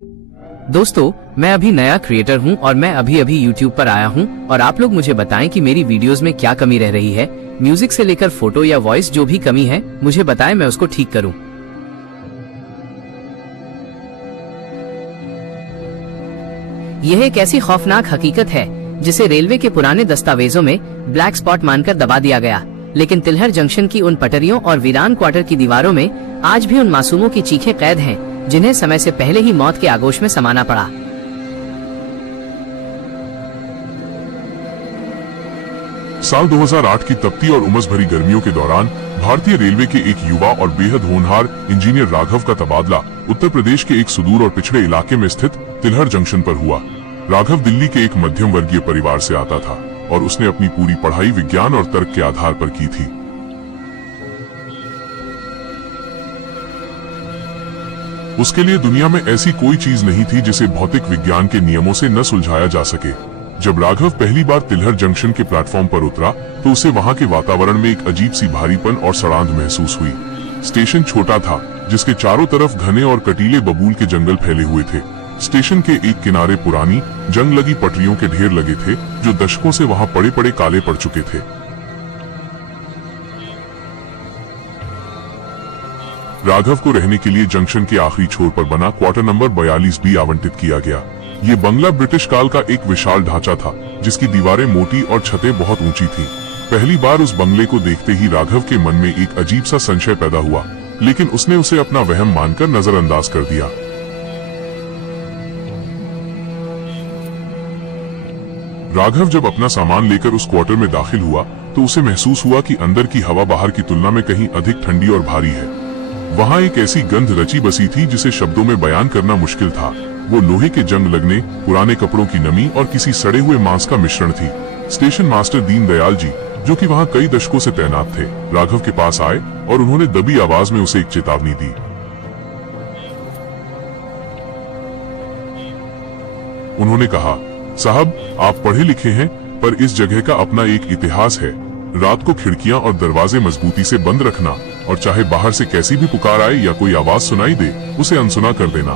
दोस्तों, मैं अभी नया क्रिएटर हूं और मैं अभी YouTube पर आया हूं और आप लोग मुझे बताएं कि मेरी वीडियोस में क्या कमी रह रही है। म्यूजिक से लेकर फोटो या वॉइस जो भी कमी है मुझे बताएं, मैं उसको ठीक करूं। यह एक ऐसी खौफनाक हकीकत है जिसे रेलवे के पुराने दस्तावेजों में ब्लैक स्पॉट मानकर दबा दिया गया, लेकिन तिलहर जंक्शन की उन पटरियों और वीरान क्वार्टर की दीवारों में आज भी उन मासूमों की चीखें कैद हैं जिन्हें समय से पहले ही मौत के आगोश में समाना पड़ा। साल 2008 की तपती और उमस भरी गर्मियों के दौरान भारतीय रेलवे के एक युवा और बेहद होनहार इंजीनियर राघव का तबादला उत्तर प्रदेश के एक सुदूर और पिछड़े इलाके में स्थित तिलहर जंक्शन पर हुआ। राघव दिल्ली के एक मध्यम वर्गीय परिवार से आता था और उसने अपनी पूरी पढ़ाई विज्ञान और तर्क के आधार पर की थी। उसके लिए दुनिया में ऐसी कोई चीज नहीं थी जिसे भौतिक विज्ञान के नियमों से न सुलझाया जा सके। जब राघव पहली बार तिलहर जंक्शन के प्लेटफॉर्म पर उतरा तो उसे वहां के वातावरण में एक अजीब सी भारीपन और सड़ांध महसूस हुई। स्टेशन छोटा था, जिसके चारों तरफ घने और कटीले बबूल के जंगल फैले हुए थे। स्टेशन के एक किनारे पुरानी जंग लगी पटरियों के ढेर लगे थे जो दशकों से वहां पड़े पड़े काले पड़ चुके थे। राघव को रहने के लिए जंक्शन के आखिरी छोर पर बना क्वार्टर नंबर 42 भी आवंटित किया गया। ये बंगला ब्रिटिश काल का एक विशाल ढांचा था जिसकी दीवारें मोटी और छतें बहुत ऊंची थीं। पहली बार उस बंगले को देखते ही राघव के मन में एक अजीब सा संशय पैदा हुआ, लेकिन उसने उसे अपना वहम मानकर नजरअंदाज कर दिया। राघव जब अपना सामान लेकर उस क्वार्टर में दाखिल हुआ तो उसे महसूस हुआ कि अंदर की हवा बाहर की तुलना में कहीं अधिक ठंडी और भारी है। वहां एक ऐसी गंध रची बसी थी जिसे शब्दों में बयान करना मुश्किल था। वो लोहे के जंग लगने, पुराने कपड़ों की नमी और किसी सड़े हुए मांस का मिश्रण थी। स्टेशन मास्टर दीनदयाल जी, जो कि वहां कई दशकों से तैनात थे, राघव के पास आए और उन्होंने दबी आवाज में उसे एक चेतावनी दी। उन्होंने कहा, साहब, आप पढ़े लिखे हैं, पर इस जगह का अपना एक इतिहास है। रात को खिड़कियां और दरवाजे मजबूती से बंद रखना और चाहे बाहर से कैसी भी पुकार आए या कोई आवाज सुनाई दे, उसे अनसुना कर देना।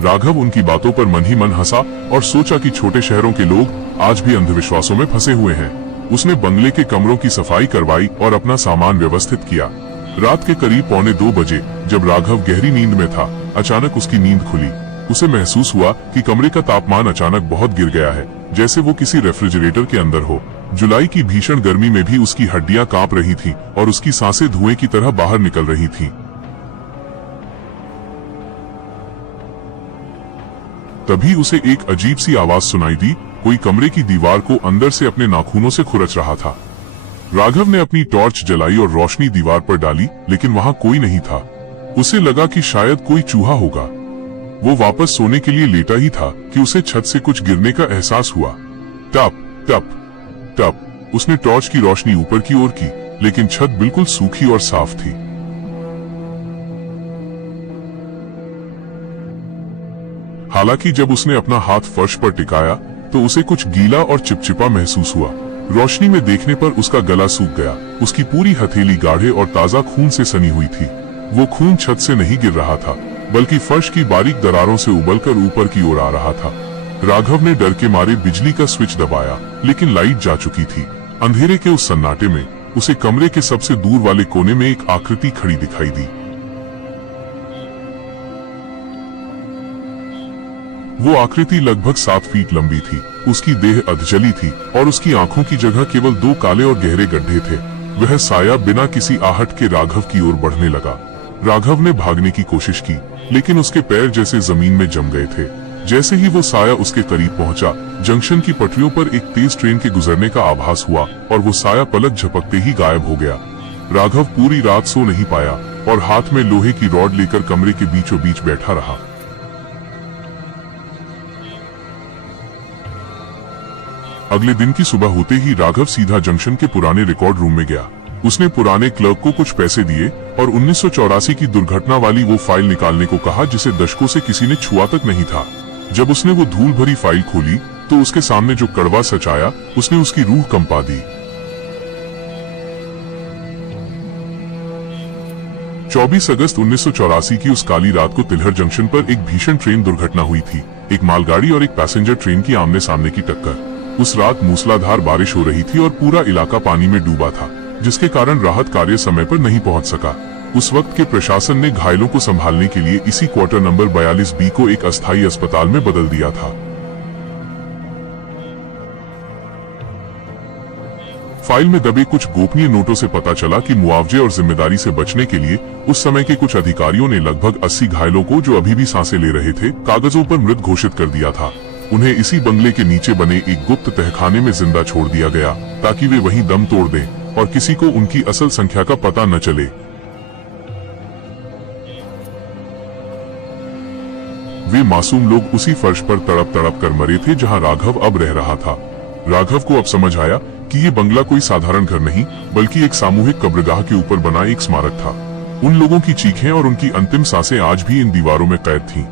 राघव उनकी बातों पर मन ही मन हंसा और सोचा कि छोटे शहरों के लोग आज भी अंधविश्वासों में फंसे हुए हैं। उसने बंगले के कमरों की सफाई करवाई और अपना सामान व्यवस्थित किया। रात के करीब 1:45 बजे जब राघव गहरी नींद में था, अचानक उसकी नींद खुली। उसे महसूस हुआ कि कमरे का तापमान अचानक बहुत गिर गया है, जैसे वो किसी रेफ्रिजरेटर के अंदर हो। जुलाई की भीषण गर्मी में भी उसकी हड्डियां कांप रही थीं और उसकी सांसें धुएं की तरह बाहर निकल रही थीं। तभी उसे एक अजीब सी आवाज सुनाई दी। कोई कमरे की दीवार को अंदर से अपने नाखूनों से खुरच रहा था। राघव ने अपनी टॉर्च जलाई और रोशनी दीवार पर डाली, लेकिन वहां कोई नहीं था। उसे लगा कि शायद कोई चूहा होगा। वो वापस सोने के लिए लेटा ही था कि उसे छत से कुछ गिरने का एहसास हुआ। टप टप टप। उसने टॉर्च की रोशनी ऊपर की ओर की, लेकिन छत बिल्कुल सूखी और साफ थी। हालांकि जब उसने अपना हाथ फर्श पर टिकाया तो उसे कुछ गीला और चिपचिपा महसूस हुआ। रोशनी में देखने पर उसका गला सूख गया। उसकी पूरी हथेली गाढ़े और ताजा खून से सनी हुई थी। वो खून छत से नहीं गिर रहा था, बल्कि फर्श की बारीक दरारों से उबलकर ऊपर की ओर आ रहा था। राघव ने डर के मारे बिजली का स्विच दबाया, लेकिन लाइट जा चुकी थी। अंधेरे के उस सन्नाटे में उसे कमरे के सबसे दूर वाले कोने में एक आकृति खड़ी दिखाई दी। वो आकृति लगभग 7 फीट लंबी थी। उसकी देह अधजली थी और उसकी आंखों की जगह केवल 2 काले और गहरे गड्ढे थे। वह साया बिना किसी आहट के राघव की ओर बढ़ने लगा। राघव ने भागने की कोशिश की, लेकिन उसके पैर जैसे जमीन में जम गए थे। जैसे ही वो साया उसके करीब पहुंचा, जंक्शन की पटरियों पर एक तेज ट्रेन के गुजरने का आभास हुआ और वो साया पलक झपकते ही गायब हो गया। राघव पूरी रात सो नहीं पाया और हाथ में लोहे की रॉड लेकर कमरे के बीचों बीच बैठा रहा। अगले दिन की सुबह होते ही राघव सीधा जंक्शन के पुराने रिकॉर्ड रूम में गया। उसने पुराने क्लर्क को कुछ पैसे दिए और 1984 की दुर्घटना वाली वो फाइल निकालने को कहा जिसे दशकों से किसी ने छुआ तक नहीं था। जब उसने वो धूल भरी फाइल खोली तो उसके सामने जो कड़वा सच आया, उसने उसकी रूह कंपा दी। 24 अगस्त 1984 की उस काली रात को तिलहर जंक्शन पर एक भीषण ट्रेन दुर्घटना हुई थी। एक मालगाड़ी और एक पैसेंजर ट्रेन की आमने सामने की टक्कर। उस रात मूसलाधार बारिश हो रही थी और पूरा इलाका पानी में डूबा था, जिसके कारण राहत कार्य समय पर नहीं पहुंच सका। उस वक्त के प्रशासन ने घायलों को संभालने के लिए इसी क्वार्टर नंबर 42B को एक अस्थायी अस्पताल में बदल दिया था। फाइल में दबे कुछ गोपनीय नोटों से पता चला कि मुआवजे और जिम्मेदारी से बचने के लिए उस समय के कुछ अधिकारियों ने लगभग 80 घायलों को, जो अभी भी सांसें ले रहे थे, कागजों पर मृत घोषित कर दिया था। उन्हें इसी बंगले के नीचे बने एक गुप्त तहखाने में जिंदा छोड़ दिया गया, ताकि वे वहीं दम तोड़ दें और किसी को उनकी असल संख्या का पता न चले। वे मासूम लोग उसी फर्श पर तड़प तड़प कर मरे थे जहां राघव अब रह रहा था। राघव को अब समझ आया कि ये बंगला कोई साधारण घर नहीं, बल्कि एक सामूहिक कब्रगाह के ऊपर बना एक स्मारक था। उन लोगों की चीखें और उनकी अंतिम सांसें आज भी इन दीवारों में कैद थीं।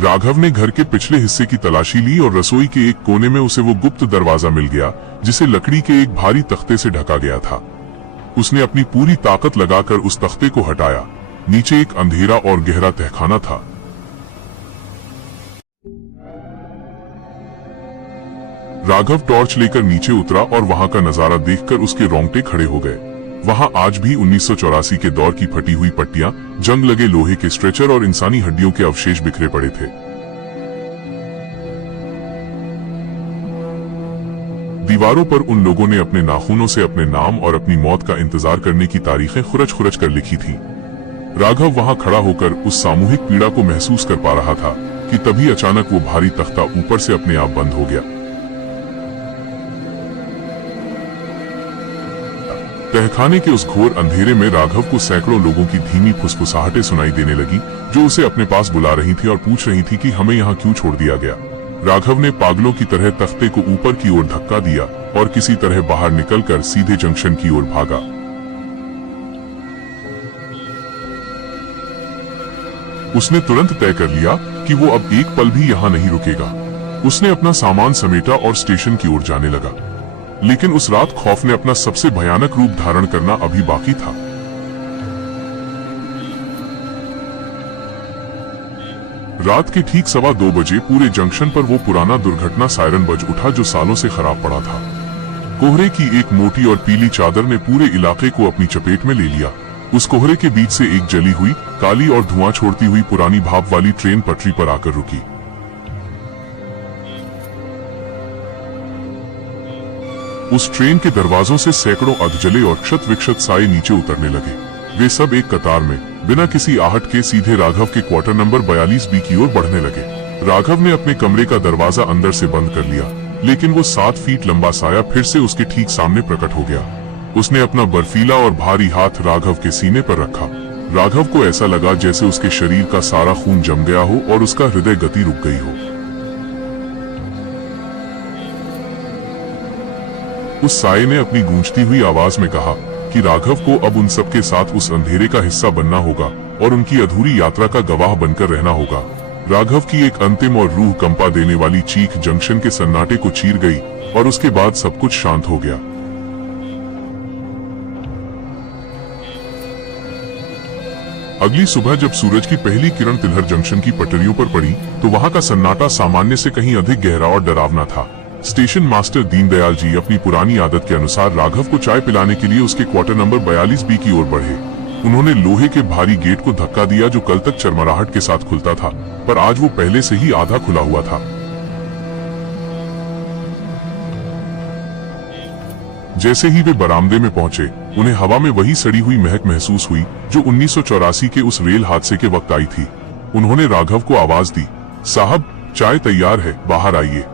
राघव ने घर के पिछले हिस्से की तलाशी ली और रसोई के एक कोने में उसे वो गुप्त दरवाजा मिल गया, जिसे लकड़ी के एक भारी तख्ते से ढका गया था। उसने अपनी पूरी ताकत लगाकर उस तख्ते को हटाया। नीचे एक अंधेरा और गहरा तहखाना था। राघव टॉर्च लेकर नीचे उतरा और वहां का नजारा देखकर उसके रोंगटे खड़े हो गए। वहां आज भी 1984 के दौर की फटी हुई पट्टियां, जंग लगे लोहे के स्ट्रेचर और इंसानी हड्डियों के अवशेष बिखरे पड़े थे। दीवारों पर उन लोगों ने अपने नाखूनों से अपने नाम और अपनी मौत का इंतजार करने की तारीखें खुरच खुरच कर लिखी थी। राघव वहां खड़ा होकर उस सामूहिक पीड़ा को महसूस कर पा रहा था कि तभी अचानक वो भारी तख्ता ऊपर से अपने आप बंद हो गया। तहखाने के उस घोर अंधेरे में राघव को सैकड़ों लोगों की धीमी फुसफुसाहटें सुनाई देने लगी, जो उसे अपने पास बुला रही थी और पूछ रही थी कि हमें यहाँ क्यों छोड़ दिया गया। राघव ने पागलों की तरह तख्ते को ऊपर की ओर धक्का दिया और किसी तरह बाहर निकलकर सीधे जंक्शन की ओर भागा। उसने तुरंत तय कर लिया कि वो अब एक पल भी यहाँ नहीं रुकेगा। उसने अपना सामान समेटा और स्टेशन की ओर जाने लगा। लेकिन उस रात खौफ ने अपना सबसे भयानक रूप धारण करना अभी बाकी था। रात के ठीक 2:15 बजे पूरे जंक्शन पर वो पुराना दुर्घटना सायरन बज उठा, जो सालों से खराब पड़ा था। कोहरे की एक मोटी और पीली चादर ने पूरे इलाके को अपनी चपेट में ले लिया। उस कोहरे के बीच से एक जली हुई, काली और धुआं छोड़ती हुई पुरानी भाप वाली ट्रेन पटरी पर आकर रुकी। उस ट्रेन के दरवाजों से सैकड़ों अधजले और क्षत विक्षत साए नीचे उतरने लगे। वे सब एक कतार में, बिना किसी आहट के, सीधे राघव के क्वार्टर नंबर 42B की ओर बढ़ने लगे। राघव ने अपने कमरे का दरवाजा अंदर से बंद कर लिया, लेकिन वो 7 फीट लंबा साया फिर से उसके ठीक सामने प्रकट हो गया। उसने अपना बर्फीला और भारी हाथ राघव के सीने पर रखा। राघव को ऐसा लगा जैसे उसके शरीर का सारा खून जम गया हो और उसका हृदय गति रुक गई हो। उस साये ने अपनी गूंजती हुई आवाज में कहा कि राघव को अब उन सबके साथ उस अंधेरे का हिस्सा बनना होगा और उनकी अधूरी यात्रा का गवाह बनकर रहना होगा। राघव की एक अंतिम और रूह कंपा देने वाली चीख जंक्शन के सन्नाटे को चीर गई और उसके बाद सब कुछ शांत हो गया। अगली सुबह जब सूरज की पहली किरण तिलहर जंक्शन की पटरियों पर पड़ी, तो वहां का सन्नाटा सामान्य से कहीं अधिक गहरा और डरावना था। स्टेशन मास्टर दीनदयाल जी अपनी पुरानी आदत के अनुसार राघव को चाय पिलाने के लिए उसके क्वार्टर नंबर 42B की ओर बढ़े। उन्होंने लोहे के भारी गेट को धक्का दिया, जो कल तक चरमराहट के साथ खुलता था, पर आज वो पहले से ही आधा खुला हुआ था। जैसे ही वे बरामदे में पहुंचे, उन्हें हवा में वही सड़ी हुई महक महसूस हुई जो 1984 के उस रेल हादसे के वक्त आई थी। उन्होंने राघव को आवाज दी, साहब चाय तैयार है, बाहर आइए।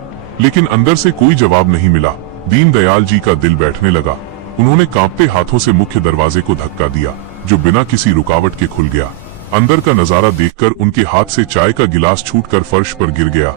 लेकिन अंदर से कोई जवाब नहीं मिला। दीनदयाल जी का दिल बैठने लगा। उन्होंने कांपते हाथों से मुख्य दरवाजे को धक्का दिया, जो बिना किसी रुकावट के खुल गया। अंदर का नजारा देखकर उनके हाथ से चाय का गिलास छूटकर फर्श पर गिर गया।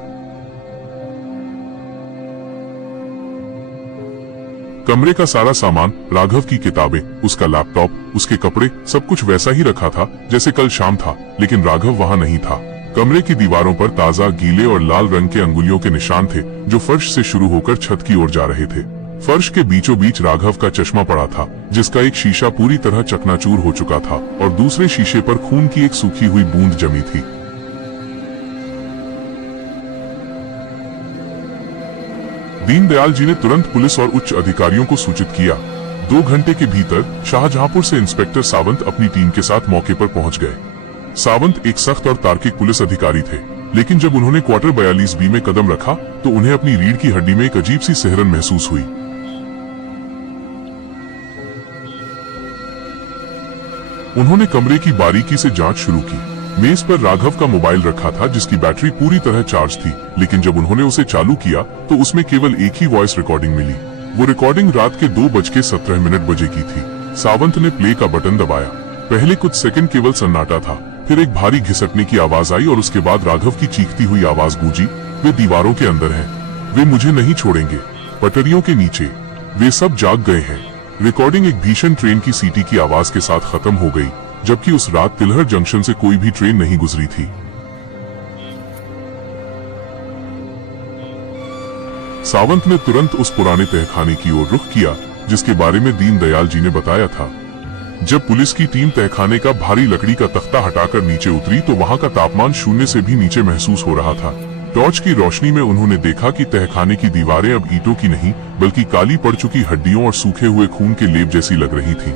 कमरे का सारा सामान, राघव की किताबें, उसका लैपटॉप, उसके कपड़े, सब कुछ वैसा ही रखा था जैसे कल शाम था, लेकिन राघव वहां नहीं था। कमरे की दीवारों पर ताजा, गीले और लाल रंग के अंगुलियों के निशान थे, जो फर्श से शुरू होकर छत की ओर जा रहे थे। फर्श के बीचों बीच राघव का चश्मा पड़ा था, जिसका एक शीशा पूरी तरह चकनाचूर हो चुका था और दूसरे शीशे पर खून की एक सूखी हुई बूंद जमी थी। दीनदयाल जी ने तुरंत पुलिस और उच्च अधिकारियों को सूचित किया। 2 घंटे के भीतर शाहजहांपुर से इंस्पेक्टर सावंत अपनी टीम के साथ मौके पर पहुंच गए। सावंत एक सख्त और तार्किक पुलिस अधिकारी थे, लेकिन जब उन्होंने क्वार्टर 42B में कदम रखा तो उन्हें अपनी रीढ़ की हड्डी में एक अजीब सी सिहरन महसूस हुई। उन्होंने कमरे की बारीकी से जांच शुरू की। मेज पर राघव का मोबाइल रखा था, जिसकी बैटरी पूरी तरह चार्ज थी, लेकिन जब उन्होंने उसे चालू किया तो उसमें केवल एक ही वॉइस रिकॉर्डिंग मिली। वो रिकॉर्डिंग रात के 2:17 की थी। सावंत ने प्ले का बटन दबाया। पहले कुछ सेकंड केवल सन्नाटा था, फिर एक भारी घिसटने की आवाज आई और उसके बाद राघव की चीखती हुई आवाज गूंजी, वे दीवारों के अंदर हैं, वे मुझे नहीं छोड़ेंगे, पटरियों के नीचे, वे सब जाग गए हैं। रिकॉर्डिंग एक भीषण ट्रेन की सीटी की आवाज के साथ खत्म हो गई, जबकि उस रात तिलहर जंक्शन से कोई भी ट्रेन नहीं गुजरी थी। सावंत ने तुरंत उस पुराने तहखाने की ओर रुख किया, जिसके बारे में दीनदयाल जी ने बताया था। जब पुलिस की टीम तहखाने का भारी लकड़ी का तख्ता हटाकर नीचे उतरी तो वहां का तापमान 0 से भी नीचे महसूस हो रहा था। टॉर्च की रोशनी में उन्होंने देखा कि तहखाने की दीवारें अब ईंटों की नहीं, बल्कि काली पड़ चुकी हड्डियों और सूखे हुए खून के लेप जैसी लग रही थी।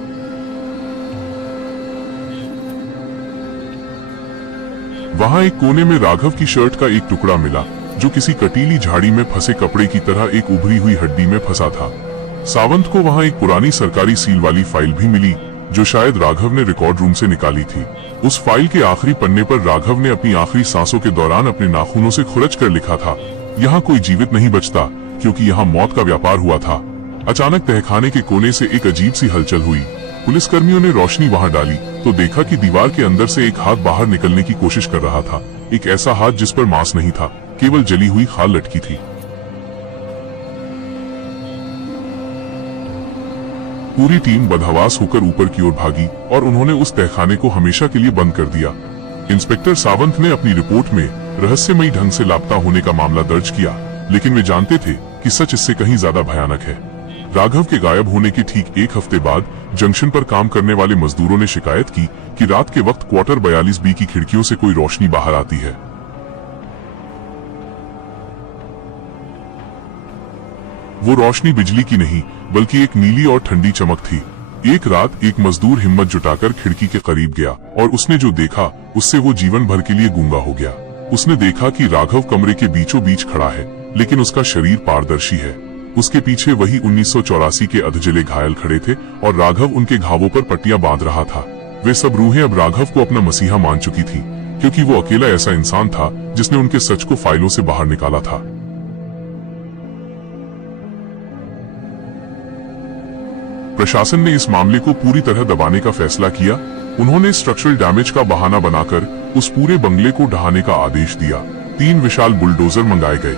वहां एक कोने में राघव की शर्ट का एक टुकड़ा मिला, जो किसी कटीली झाड़ी में फंसे कपड़े की तरह एक उभरी हुई हड्डी में फंसा था। सावंत को वहां एक पुरानी सरकारी सील वाली फाइल भी मिली, जो शायद राघव ने रिकॉर्ड रूम से निकाली थी। उस फाइल के आखिरी पन्ने पर राघव ने अपनी आखिरी सांसों के दौरान अपने नाखूनों से खुरच कर लिखा था, यहाँ कोई जीवित नहीं बचता, क्योंकि यहाँ मौत का व्यापार हुआ था। अचानक तहखाने के कोने से एक अजीब सी हलचल हुई। पुलिसकर्मियों ने रोशनी वहां डाली तो देखा कि दीवार के अंदर से एक हाथ बाहर निकलने की कोशिश कर रहा था। एक ऐसा हाथ जिस पर मांस नहीं था, केवल जली हुई खाल लटकी थी। पूरी टीम बदहवास होकर ऊपर की ओर भागी और उन्होंने उस तहखाने को हमेशा के लिए बंद कर दिया। इंस्पेक्टर सावंत ने अपनी रिपोर्ट में रहस्यमयी ढंग से लापता होने का मामला दर्ज किया, लेकिन वे जानते थे कि सच इससे कहीं ज्यादा भयानक है। राघव के गायब होने के ठीक 1 हफ्ते बाद जंक्शन पर काम करने वाले मजदूरों ने शिकायत की कि रात के वक्त क्वार्टर 42B की खिड़कियों से कोई रोशनी बाहर आती है। वो रोशनी बिजली की नहीं, बल्कि एक नीली और ठंडी चमक थी। एक रात एक मजदूर हिम्मत जुटाकर खिड़की के करीब गया और उसने जो देखा उससे वो जीवन भर के लिए गूंगा हो गया। उसने देखा कि राघव कमरे के बीचों बीच खड़ा है, लेकिन उसका शरीर पारदर्शी है। उसके पीछे वही 1984 के अधजले घायल खड़े थे और राघव उनके घावों पर पट्टियां बांध रहा था। वे सब रूहें अब राघव को अपना मसीहा मान चुकी थी, क्योंकि वो अकेला ऐसा इंसान था जिसने उनके सच को फाइलों से बाहर निकाला था। प्रशासन ने इस मामले को पूरी तरह दबाने का फैसला किया। उन्होंने स्ट्रक्चरल डैमेज का बहाना बनाकर उस पूरे बंगले को ढहाने का आदेश दिया। 3 विशाल बुलडोजर मंगाए गए।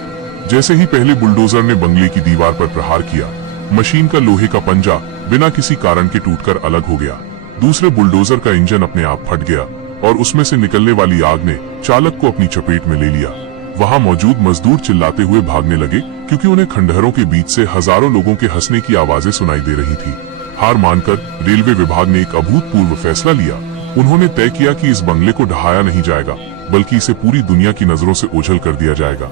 जैसे ही पहले बुलडोजर ने बंगले की दीवार पर प्रहार किया, मशीन का लोहे का पंजा बिना किसी कारण के टूटकर अलग हो गया। दूसरे बुलडोजर का इंजन अपने आप फट गया और उसमें से निकलने वाली आग ने चालक को अपनी चपेट में ले लिया। वहां मौजूद मजदूर चिल्लाते हुए भागने लगे, क्योंकि उन्हें खंडहरों के बीच से हजारों लोगों के हंसने की आवाजें सुनाई दे रही थी। हार मानकर रेलवे विभाग ने एक अभूतपूर्व फैसला लिया। उन्होंने तय किया कि इस बंगले को ढहाया नहीं जाएगा, बल्कि इसे पूरी दुनिया की नजरों से ओझल कर दिया जाएगा।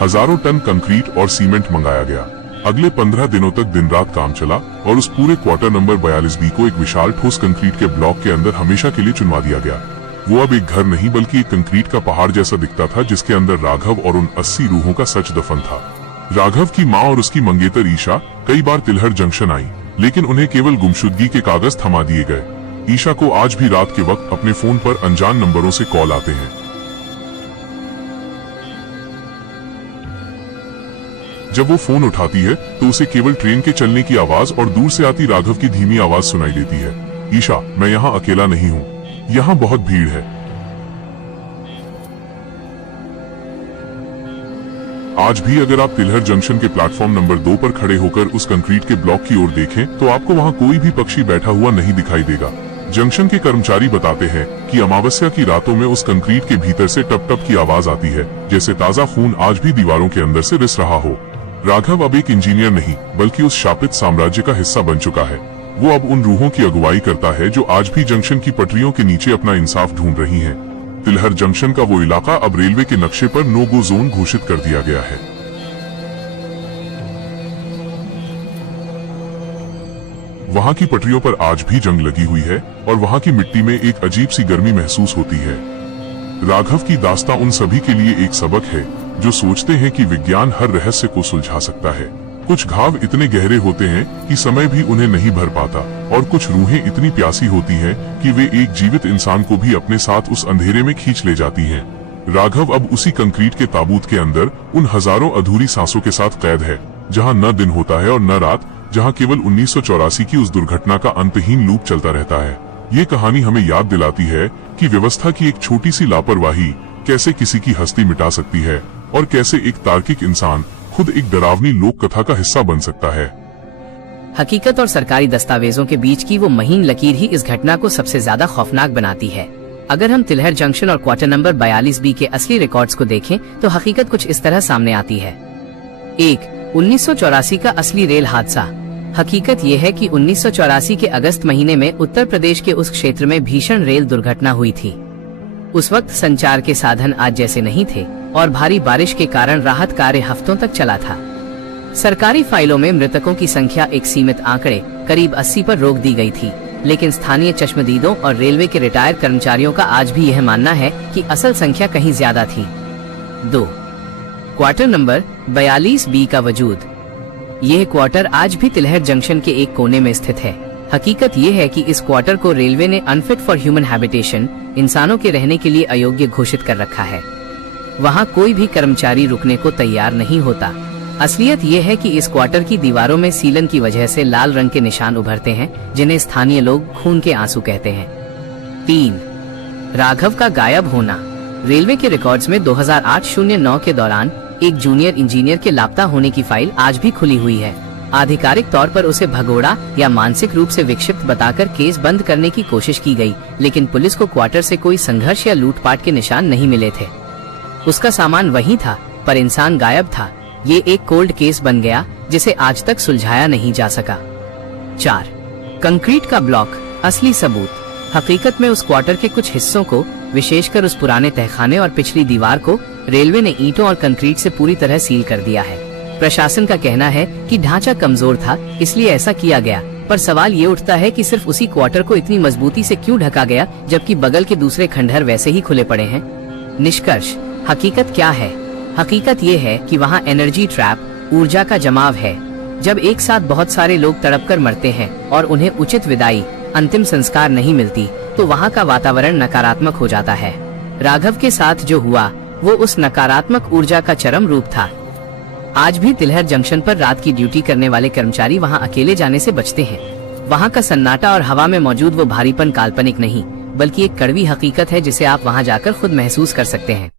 हजारों टन कंक्रीट और सीमेंट मंगाया गया। अगले 15 दिनों तक दिन रात काम चला और उस पूरे क्वार्टर नंबर 42B को एक विशाल ठोस कंक्रीट के ब्लॉक के अंदर हमेशा के लिए चुनवा दिया गया। वो अब एक घर नहीं, बल्कि एक कंक्रीट का पहाड़ जैसा दिखता था, जिसके अंदर राघव और उन 80 रूहों का सच दफन था। राघव की माँ और उसकी मंगेतर ईशा कई बार तिलहर जंक्शन आई, लेकिन उन्हें केवल गुमशुदगी के कागज थमा दिए गए। ईशा को आज भी रात के वक्त अपने फोन पर अनजान नंबरों से कॉल आते हैं। जब वो फोन उठाती है तो उसे केवल ट्रेन के चलने की आवाज और दूर से आती राघव की धीमी आवाज सुनाई देती है। ईशा, मैं यहाँ अकेला नहीं हूँ, यहाँ बहुत भीड़ है। आज भी अगर आप तिलहर जंक्शन के प्लेटफॉर्म नंबर 2 पर खड़े होकर उस कंक्रीट के ब्लॉक की ओर देखें तो आपको वहां कोई भी पक्षी बैठा हुआ नहीं दिखाई देगा। जंक्शन के कर्मचारी बताते हैं कि अमावस्या की रातों में उस कंक्रीट के भीतर से टप टप की आवाज आती है, जैसे ताजा खून आज भी दीवारों के अंदर से रिस रहा हो। राघव अब एक इंजीनियर नहीं बल्कि उस शापित साम्राज्य का हिस्सा बन चुका है। वो अब उन रूहों की अगुवाई करता है जो आज भी जंक्शन की पटरियों के नीचे अपना इंसाफ ढूंढ रही हैं। तिलहर जंक्शन का वो इलाका अब रेलवे के नक्शे पर नो गो जोन घोषित कर दिया गया है। वहां की पटरियों पर आज भी जंग लगी हुई है और वहां की मिट्टी में एक अजीब सी गर्मी महसूस होती है। राघव की दास्तां उन सभी के लिए एक सबक है जो सोचते हैं कि विज्ञान हर रहस्य को सुलझा सकता है। कुछ घाव इतने गहरे होते हैं कि समय भी उन्हें नहीं भर पाता और कुछ रूहें इतनी प्यासी होती हैं कि वे एक जीवित इंसान को भी अपने साथ उस अंधेरे में खींच ले जाती हैं। राघव अब उसी कंक्रीट के ताबूत के अंदर उन हजारों अधूरी सांसों के साथ कैद है, जहां न दिन होता है और न रात, जहां केवल 1984 की उस दुर्घटना का अंतहीन लूप चलता रहता है। ये कहानी हमें याद दिलाती है कि व्यवस्था की एक छोटी सी लापरवाही कैसे किसी की हस्ती मिटा सकती है और कैसे एक तार्किक इंसान खुद एक डरावनी लोक कथा का हिस्सा बन सकता है। हकीकत और सरकारी दस्तावेजों के बीच की वो महीन लकीर ही इस घटना को सबसे ज्यादा खौफनाक बनाती है। अगर हम तिलहर जंक्शन और क्वार्टर नंबर 42B के असली रिकॉर्ड्स को देखें तो हकीकत कुछ इस तरह सामने आती है। 1. 1984 का असली रेल हादसा। हकीकत ये है कि 1984 के अगस्त महीने में उत्तर प्रदेश के उस क्षेत्र में भीषण रेल दुर्घटना हुई थी। उस वक्त संचार के साधन आज जैसे नहीं थे और भारी बारिश के कारण राहत कार्य हफ्तों तक चला था। सरकारी फाइलों में मृतकों की संख्या एक सीमित आंकड़े करीब 80 पर रोक दी गई थी, लेकिन स्थानीय चश्मदीदों और रेलवे के रिटायर्ड कर्मचारियों का आज भी यह मानना है कि असल संख्या कहीं ज्यादा थी। 2. क्वार्टर नंबर 42B का वजूद। यह क्वार्टर आज भी तिलहर जंक्शन के एक कोने में स्थित है। हकीकत ये है कि इस क्वार्टर को रेलवे ने अनफिट फॉर ह्यूमन हैबिटेशन, इंसानों के रहने के लिए अयोग्य घोषित कर रखा है। वहाँ कोई भी कर्मचारी रुकने को तैयार नहीं होता। असलियत ये है कि इस क्वार्टर की दीवारों में सीलन की वजह से लाल रंग के निशान उभरते हैं, जिन्हें स्थानीय लोग खून के आंसू कहते हैं। 3. राघव का गायब होना। रेलवे के रिकॉर्ड्स में 2008-09 के दौरान एक जूनियर इंजीनियर के लापता होने की फाइल आज भी खुली हुई है। आधिकारिक तौर पर उसे भगोड़ा या मानसिक रूप से विक्षिप्त बताकर केस बंद करने की कोशिश की गई, लेकिन पुलिस को क्वार्टर से कोई संघर्ष या लूटपाट के निशान नहीं मिले थे। उसका सामान वहीं था, पर इंसान गायब था। ये एक कोल्ड केस बन गया जिसे आज तक सुलझाया नहीं जा सका। 4. कंक्रीट का ब्लॉक। असली सबूत। हकीकत में उस क्वार्टर के कुछ हिस्सों को, विशेषकर उस पुराने तहखाने और पिछली दीवार को, रेलवे ने ईंटों और कंक्रीट से पूरी तरह सील कर दिया है। प्रशासन का कहना है कि ढांचा कमजोर था, इसलिए ऐसा किया गया, पर सवाल ये उठता है कि सिर्फ उसी क्वार्टर को इतनी मजबूती से क्यों ढका गया, जबकि बगल के दूसरे खंडहर वैसे ही खुले पड़े हैं। निष्कर्ष। हकीकत क्या है? हकीकत ये है कि वहाँ एनर्जी ट्रैप, ऊर्जा का जमाव है। जब एक साथ बहुत सारे लोग तड़पकर मरते हैं और उन्हें उचित विदाई, अंतिम संस्कार नहीं मिलती, तो वहाँ का वातावरण नकारात्मक हो जाता है। राघव के साथ जो हुआ वो उस नकारात्मक ऊर्जा का चरम रूप था। आज भी तिलहर जंक्शन पर रात की ड्यूटी करने वाले कर्मचारी वहाँ अकेले जाने से बचते हैं। वहाँ का सन्नाटा और हवा में मौजूद वो भारीपन काल्पनिक नहीं, बल्कि एक कड़वी हकीकत है जिसे आप वहाँ जाकर खुद महसूस कर सकते हैं।